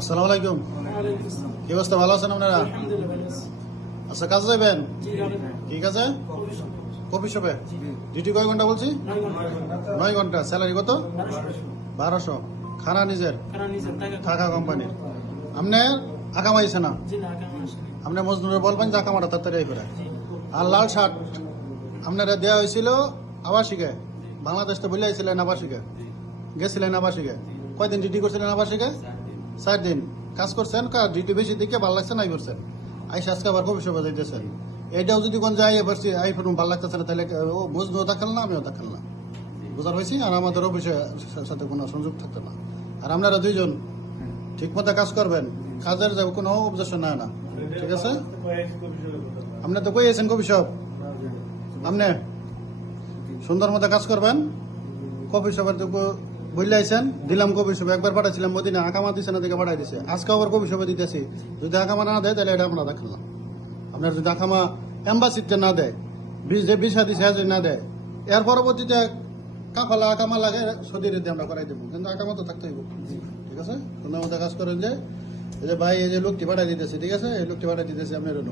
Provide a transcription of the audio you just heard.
আসসালামু আলাইকুম। কি অবস্থা, ভালো আছেন আপনারা? আচ্ছা, কাজে যাবেন? ঠিক আছে। কফি শপে ডিউটি কয় ঘন্টা বলছি? 9 ঘন্টা। স্যালারি কত? 1200। খানা নিজের, থাকা কোম্পানির। আপনি আকামাইছে না? আপনি মজনুরে বলবেন যে আকামাটা তাড়াতাড়ি করে। আর লাল শার্ট আপনারা দেওয়া হয়েছিল আবাসিকে, বাংলাদেশ তো বলে আইছিলেন আবাসিকে, গেছিলেন আবাসিকে। কয়দিন ডিউটি করছিলেন আবাসিকে? 4 দিন কাজ করছেন। ডিউটি বেশি দিকে ভালো লাগছে নাই করছেন, আইসা আজকে আবার কফি শপে যাইতেছেন। এটাও যদি কোন যাই পারছি আইফোন ভালো লাগতেছে না, তাহলে ও মজনুও দেখাল না, আমিও দেখাল না। বুঝার হয়েছি। আর আমাদের অফিসের সাথে কোনো সংযোগ থাকতো না। আর আপনারা দুইজন ঠিক মতো কাজ করবেন, কাজের যাবে কোনো অবজেকশন নাই না, ঠিক আছে? আপনি তো কইয়েছেন কফি শপ, আপনি সুন্দর মতো কাজ করবেন। কফি শপের তো বললে আইছেন, দিলাম কফি শপে। একবার পাঠাইছিলাম মদিনা, আকামা দিছে না, দিকে পাঠাই দিছে। আজকে আবার কফি শপে দিতেছি। যদি আকামা না দেয় তাহলে এটা আমরা দেখাল না। আপনার যদি আকামা এম্বাসিতে না দেয়, যে ভিসা দিছে যদি না দেয়, এর পরবর্তীতে কাফালা আকামা লাগে সৌদির দিয়ে আমরা করাই দেবো, কিন্তু আকামা তো থাকতে হইব, ঠিক আছে? সুন্দর মতো কাজ করেন। যে এই যে ভাই, এই যে লোকটি পাঠাই দিতেছে, ঠিক আছে? এই লোকটি পাঠাই দিতেছে আপনার জন্য।